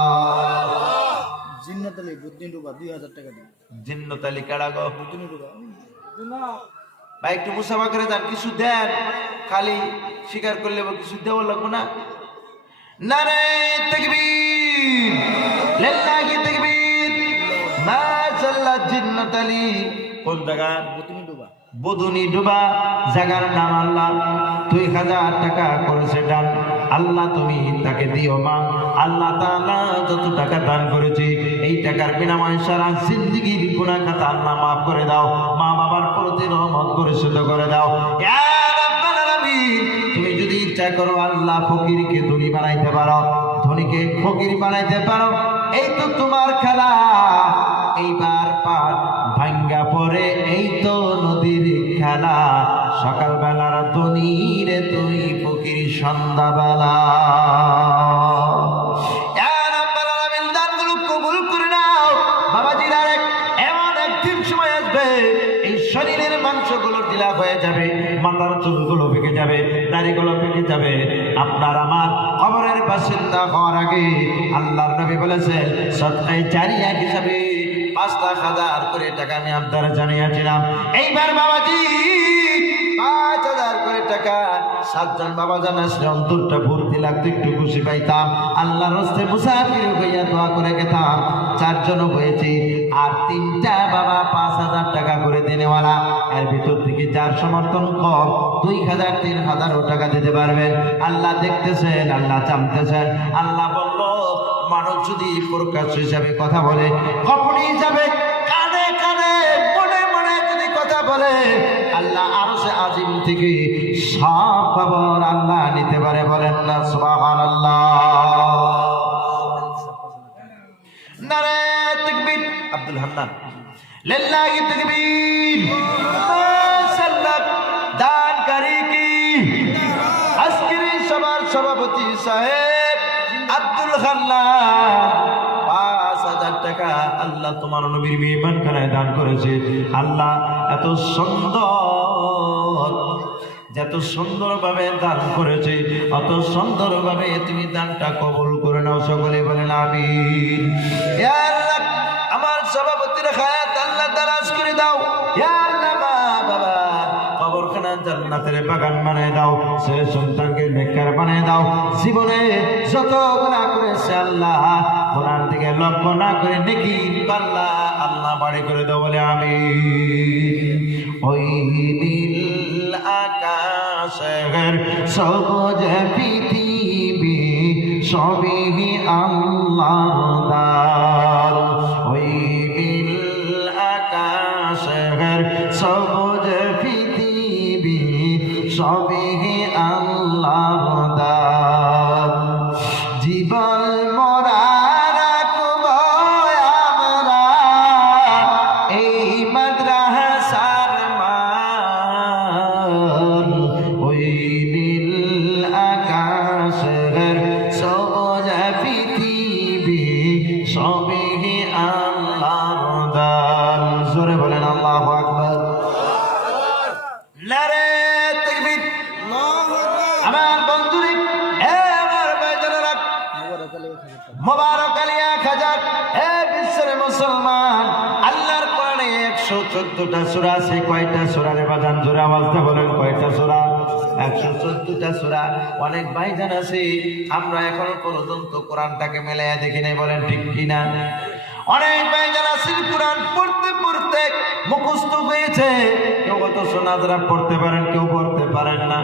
জিন্নাত আলী বুদ্দিন রুবা 2000 টাকা দিন জিন্নাত আলী কাড়া গো বুদ্দিন রুবা ভাই একটু মুসাফা করে যান কিছু দেন খালি স্বীকার করলে কিছু দেওয়া লাগবে না নারে তাকবীর লিল্লাহি তাকবীর মাশাআল্লাহ জিন্নাতালি। কোন জায়গা? বদুনি ডুবা জায়গার নাম। আল্লাহ 2000 টাকা করেছে দান, আল্লাহ তুমি তাকে দিও মা। আল্লাহ তাআলা যত টাকা দান করেছে এই টাকার বিনিময়ে সারা জিন্দেগির গুনাহ খাতা আল্লাহ মাফ করে দাও, মা বাবার প্রতি রহমত পরিশোধ করে দাও। ইয়া রাব্বাল আলামিন, তুমি যদি ইচ্ছা করো আল্লাহ ফকিরকে ধনী বানাইতে পারো, ধনীকে ফকির বানাইতে পারো। এই তো তোমার খেলা। এইবার পার ভাঙ্গা পরে এই তো নদীর খেলা। সকালবেলার ধনী রে তুই ফকির সন্ধ্যাবেলা। দানগুলো কবুল করে নাও বাবাজিরা। এমন একদিন সময় আসবে এই শরীরের মাংসগুলো ঢিলা হয়ে যাবে, মাথার চুলগুলো পেকে যাবে, দাড়িগুলো পেকে যাবে। আপনার আমার কবরের বাসিন্দা হওয়ার আগে আল্লাহর নবী বলেছেন সদকায়ে জারিয়া হিসাবে 5,000 করে টাকা আমি আপনারা জানিয়েছিলাম। এইবার বাবাজি 5,000 করে টাকা 7 জন বাবা জানাসলে অন্তরটা ভর্তি লাগতো, একটু খুশি পাইতাম। আল্লাহর রাস্তায় মুসাফির হইয়া দোয়া করে গেতাম। 4 জন হয়েছে, আর 3টা বাবা 5,000 টাকা করে দিনেওয়ালা। এর ভিতর থেকে যার সমর্থন কম 2,000 3,000 টাকা দিতে পারবেন। আল্লাহ দেখতেছেন, আল্লাহ জানতেছেন। আল্লাহ বলল মানুষ যদি প্রকাশ হিসাবে কথা বলে, গোপনে যাবে, কানে কানে মনে মনে যদি কথা বলে, আল্লাহ আরশে আজিম থেকে সব খবর আল্লাহ নিতে পারে। বলেন না সুবহানাল্লাহ। নারে তাকবীর। আব্দুল হান্নান লিল্লাহি তাকবীর। মাশাআল্লাহ। দানকারী কি আজকের সবার সভাপতি সাহেব আব্দুল হান্নান 5,000 টাকা আল্লাহ তোমার নবীর মেহমানখানায় দান করেছে। আল্লাহ এত সুন্দর, যত সুন্দরভাবে দান করেছে অত সুন্দরভাবে তুমি দানটা কবুল করে নাও। সকলে বলেন আমিন। ইয়া আল্লাহ আমার সভাপতির হায়াত আল্লাহ দারাজ করে দাও। ইয়া আল্লাহ মা বাবা কবরখানা জান্নাতের বাগান বানিয়ে দাও, ছেলে সন্তানকে নেককার বানিয়ে দাও। জীবনে যত গুনাহ করেছে আল্লাহ গুনার দিকে লক্ষ্য না করে নেকি পাল্লা আল্লাহ বাড়ি করে দাও। বলে আমিন। ওই নীল আকাশের সবুজ পৃথিবী সবই আল্লাহর দান। ওই নীল আকাশের সবুজ পৃথিবী সবই আল্লাহর দান। জীবন মরা রাখব আমরা এই মাদ্রাসার মান। ওই নীল আকাশের সবুজ পৃথিবী সবই আল্লাহর দান। জোরে বলেন আল্লাহু আকবার। নারে তাকবীর। আমার বন্ধুরে আমার ভাইজানেরা মোবারক আলী 1000। হে বিশ্বের মুসলমান, আল্লাহর কোরআনে 114টা সূরা আছে। কয়টা সূরা রে বাজান? জোরে আওয়াজটা বলেন, কয়টা সূরা? 114টা সূরা। অনেক ভাইজান আছে আমরা এখনো পর্যন্ত কোরআনটাকে মেলায়া দেখি নাই, বলেন ঠিক কিনা? অনেক ভাইজান আছে কোরআন পড়তে পড়তে মুখস্থ হয়েছে, কেউ কত শোনাজরা পড়তে পারেন, কেউ পড়তে পারেন না।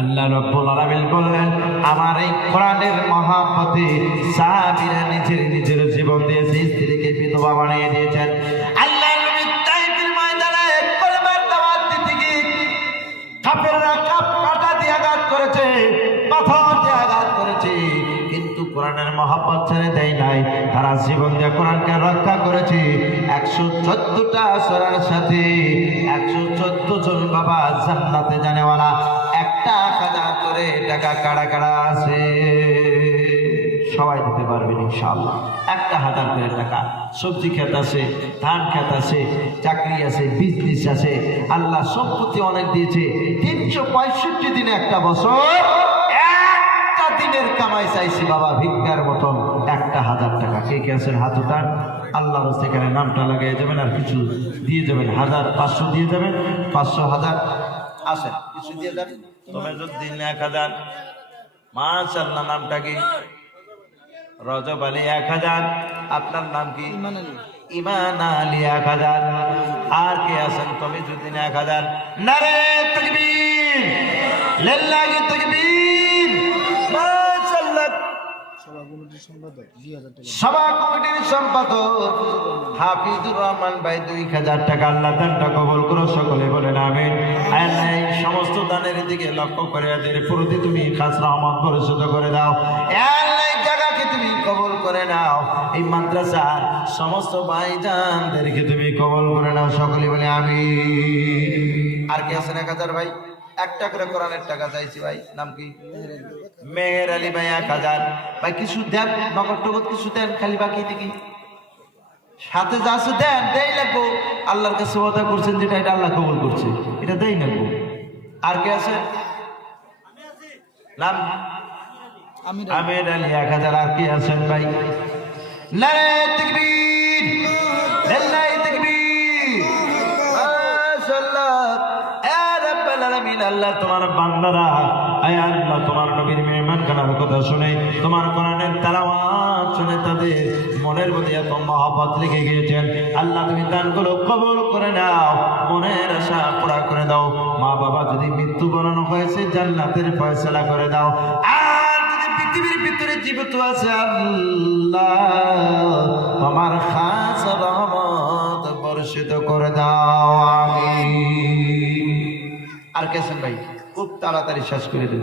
আল্লাহ রাব্বুল আলামিন বললেন আমার এই কোরআনের মহাপথে সাহাবীরা নিজের জীবন দিয়েছে, স্ত্রীকে বিধবা বানিয়ে দিয়েছেন। আল্লাহ নবী তাইফের ময়দানে কলেমার দাওয়াত দিতে গিয়ে কাফেররা কাঁটা দিয়ে আঘাত করেছে, পাথর দিয়ে আঘাত করেছে, কিন্তু কোরআনের মহব্বত ছেড়ে দেয় নাই। তারা জীবন দিয়ে কোরআনকে রক্ষা করেছে। 114টা সূরার সাথে 114 জন বাবা জান্নাতে জানেওয়ালা। 1,000 করে টাকা কারা কারা আছে সবাই দিতে পারবেন ইনশাআল্লাহ। 1,000 করে টাকা। সবজি ক্ষেত আছে, ধান ক্ষেত আছে, চাকরি আছে, বিজনেস আছে, আল্লাহ সম্পত্তি অনেক দিয়েছে। 365 দিনে একটা বছর একটা দিনের কামাই চাইছি বাবা ভিক্ষার মতন 1,000 টাকা। কে কে আছেন হাত উঠান। আল্লাহর সেখানে নামটা লাগিয়ে যাবেন আর কিছু দিয়ে যাবেন। 1000 500 দিয়ে যাবেন। 500 1000 আসেন কিছু দিয়ে যাবেন। তবে যদি 1,000 মাশাআল্লাহ। নামটা কি? রজব আলী 1000। আপনার নাম কি? ইমান আলী 1000, আর কে আছেন তমিজউদ্দিন 1000। নারে তাকবীর, লিল্লাহি তাকবীর, মাশাআল্লাহ। সভা কমিটির সম্পাদক হাফিজুর রহমান ভাই 2000 টাকা। আল্লাহ দানটা কবুল করো, সকলে বলেন আমিন। আল্লাহ এই সমস্ত দানের দিকে লক্ষ্য করে এদের প্রতি তুমি খাস রহমত পরিশোধ করে দাও। আল্লাহ এই জায়গাকে তুমি কবুল করে নাও, এই মাদ্রাসার সমস্ত ভাইজানদেরকে তুমি কবুল করে নাও, সকলে বলে আমিন। আর কে আছেন 1000 ভাই? একটা করে কোরআনের টাকা চাইছি ভাই, নাম কি? মেহের আলী ভাই 1000 ভাই। কিছু দেন, নগদ টগদ কিছু দেন, খালি বাকি দেখি সাথে যা আছে দেন, দেই লাগবো। আল্লাহর কাছে ওয়াদা করছেন যেটা, এটা আল্লাহ কবুল করছে, এটা দেই লাগবো। আর কে আছে? নাম আমির আলী 1000। আর কি আছেন ভাই? নারে তাকবীর, লিল্লাহি তাকবীর, মাশাআল্লাহ। আল্লাহ তোমার বান্দারা, আয় আল্লাহ তোমার নবীর মেহমানখানার কথা শুনে, তোমার কোরআনের তেলাওয়াত শুনে তাদের মনের মধ্যে এত মহব্বত লেগে গিয়েছেন। আল্লাহ তুমি দানগুলো কবুল করে নাও, মনের আশা পুরা করে দাও। মা বাবা যদি মৃত্যুবরণ হয়েছে, জান্নাতের ফয়সালা করে দাও। আর যদি পৃথিবীর ভিতরে জীবিত আছে, আল্লাহ তোমার খাস রহমত বর্ষিত করে দাও, আমিন। আর কেছেন ভাই? খুব তাড়াতাড়ি শেষ করে দেব।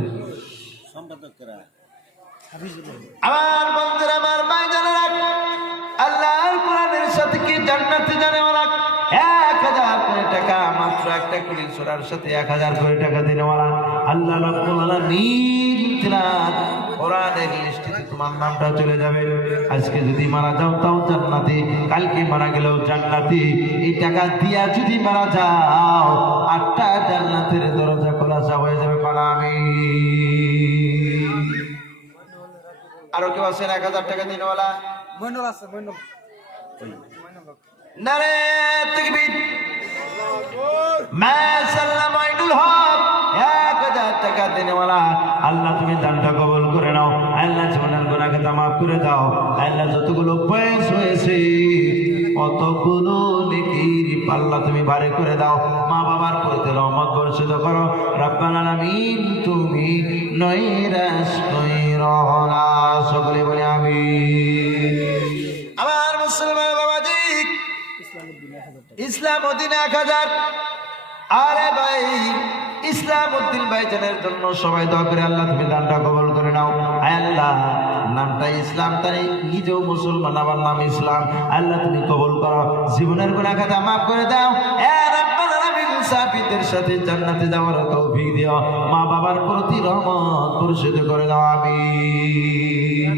আমার বন্ধুরা, আমার ভাই জানেরা, আল্লাহর কোরআনের সাথে কি জান্নাতে জানে ওরা 1000 করে টাকা, মাত্র একটা কুলি সূরার সাথে 1000 করে টাকা দিনেওয়ালা আল্লাহ রাব্বুল আলামিন তিলাওয়াত কোরআনের লিস্টে তোমার নামটা চলে যাবে। আজকে যদি মারা যাও তাও জান্নাতি, কালকে মারা গেলেও জান্নাতি। এই টাকা দিয়া যদি মারা যাও, 8টা জান্নাতের দরজা খোলা হয়ে যাবে। বলা আমিন। আরো কেউ আছেন 1000 টাকা দিনওয়ালা? মইনুল আছে, মইনুল। নারে তাকবীর, মাশাআল্লাহ। মইনুল হক 1000 টাকা দিনওয়ালা। আল্লাহ তুমি দানটা কবুল করে নাও। আল্লাহ জীবনের গুনাহকে মাফ করে দাও। আল্লাহ যতগুলো বয়স হয়েছে, কতগুলো নেকির পাল্লা তুমি ভারী করে দাও। মা বাবার প্রতি রহমত বর্ষিত করো। রব্বাল আলামিন তুমি নৈরাশ কইরো না, সকলে বলে আমিন। আমার মুসলমান বাবাজি, ইসলামউদ্দিন 1000। আরে ভাই, ইসলামউদ্দিন ভাইজানের জন্য সবাই দোয়া করে। আল্লাহ তুমি দানটা কবুল করে নাও। আল্লাহ নামটা ইসলাম, তাই নিজেও মুসলমান, আমার নাম ইসলাম। আল্লাহ তুমি কবুল করো, জীবনের গুনাহ খাতা মাফ করে দাও। রব্বাল আলামিন সাফিদের সাথে জান্নাতে যাওয়ার তৌফিক দিও। মা বাবার প্রতি রহমত বর্ষিত করে দাও, আমিন।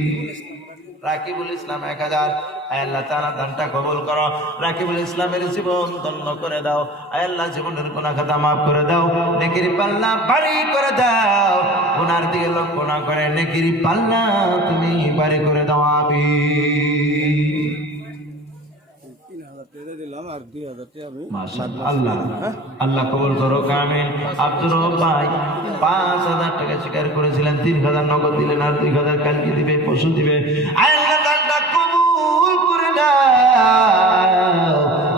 রাকিবুল ইসলাম 1000। আল্লাহ তাআলা দানটা কবুল করো। রাকিবুল ইসলামের জীবন ধন্য করে দাও। আল্লাহ জীবনের গুনাহ খাতা মাফ করে দাও, নেকির পাল্লা ভারী করে দাও। গুনার দিকে লক্ষ্য না করে নেকির পাল্লা তুমি ভারী করে দাও, আমিন। আল্লাহ আল্লাহ কবুল করো, আমিন। আব্দুর রব ভাই 5000 টাকা স্বীকার করেছিলেন, 3000 নগদ দিলেন, আর 2000 কালকে দিবে, পশু দিবে। আল্লাহ দানটা কবুল করে দাও।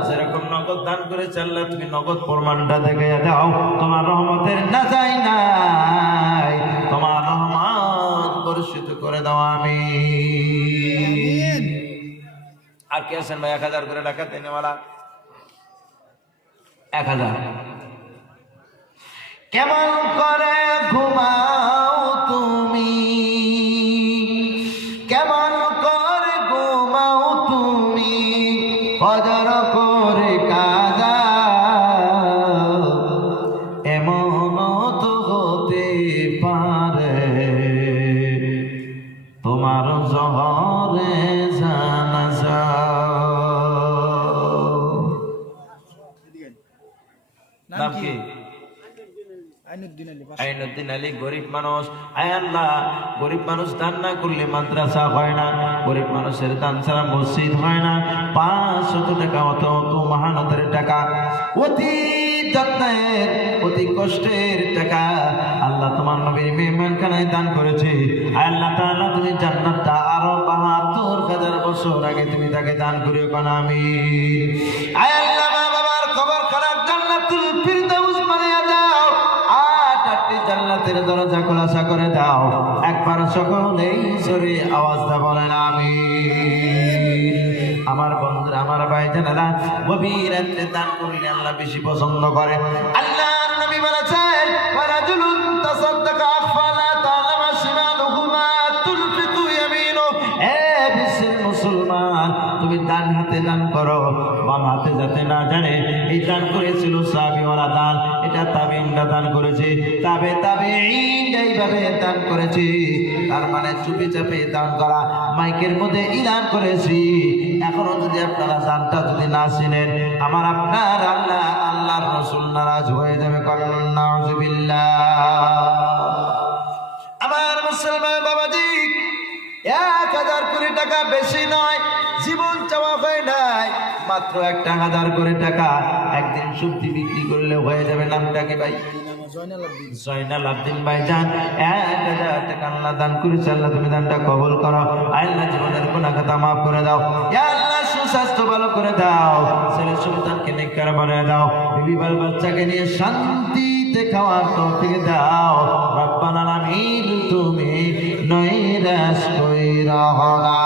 যেরকম নগদ দান করেছে আল্লাহ তুমি নগদ প্রমাণটা দেখে দাও। তোমার রহমতের না যাই নাই, তোমার রহমত বর্ষিত করে দাও, আমিন। আর কে আছেন ভাই 1000 করে টাকা দেনেওয়ালা? 1000। কেমন করে ঘুমাও তুমি, কেমন করে ঘুমাও তুমি, ফজর করে কাজা, এমন তো হতে পারে তোমার জহরে জানাজা। নাম কি? আইনুদ্দিন আলী। গরিব মানুষ। আয় আল্লাহ, গরিব মানুষ দান না করলে মাদ্রাসা হয় না, গরিব মানুষের দান ছাড়া মসজিদ হয় না। 500 টাকা, অত মহানতের টাকা, অতি যত্নের, অতি কষ্টের টাকা আল্লাহ তোমার নবীর মেহমানখানায় দান করেছে। আল্লাহ তাআলা তুমি জান্নাতটা আরো ৭২,০০০ বছর আগে তুমি তাকে দান করিও কোন আমিন। আয় আল্লাহ মা বাবার কবর খানার জান্নাতুল ফিরদাউস বানাইয়া দাও, আটটি জান্নাতের দরজা খোলাসা করে দাও। একবার সকলেই জোরে আওয়াজ দা বলেন আমিন। আমার বন্ধুরা, আমার ভাইজানেরা, গভীর রাতে দান করলে আল্লাহ বেশি পছন্দ করে। আল্লাহর নবী বলেছেন, ওয়ারাজুলুন তাসাদ্দাকা আখফালা তাআলামা শিমালুহু মা তুনফিকু ইয়ামিনু। এ বিশ্বের মুসলমান, তুমি ডান হাতে দান করো, বাম হাতে যাতে না জানে। এই দান করেছিল সাহাবীওয়ালা দান, এটা তাবিঈনরা দান করেছে, তাবিঈন এইভাবে দান করেছে। তার মানে চুপি চাপে দান করা, মাইকের মধ্যে ইলান করেছি। এখনো যদি আপনারা দানটা যদি না চিনেন, আমার আপনার আল্লাহর রাসূল নারাজ হয়ে যাবে। কারণ নাউযুবিল্লাহ। আমার মুসলমান বাবাজি, ১,০০০ কোটি টাকা বেশি নয়, জীবন চাওয়া হয় নাই, মাত্র ১,০০০ কোটি টাকা। একদিন সবজি বিক্রি করলে হয়ে যাবে। নামটা কি ভাই? জয়নাল আব্দিন ভাইজান ১,০০০ টাকা আল্লাহ দান করেছে। আল্লাহ তুমি দানটা কবুল করো। আল্লাহ জীবনের গুনাহ খাতা মাফ করে দাও। ইয়া আল্লাহ সুস্বাস্থ্য ভালো করে দাও, ছেলে সন্তানকে নেককার বানিয়ে দাও, বিবি বাল বাচ্চাকে নিয়ে শান্তিতে খাওয়ার তৌফিক দাও। রব্বানা আমিন। তুমি নৈরাশ কইরা হলা।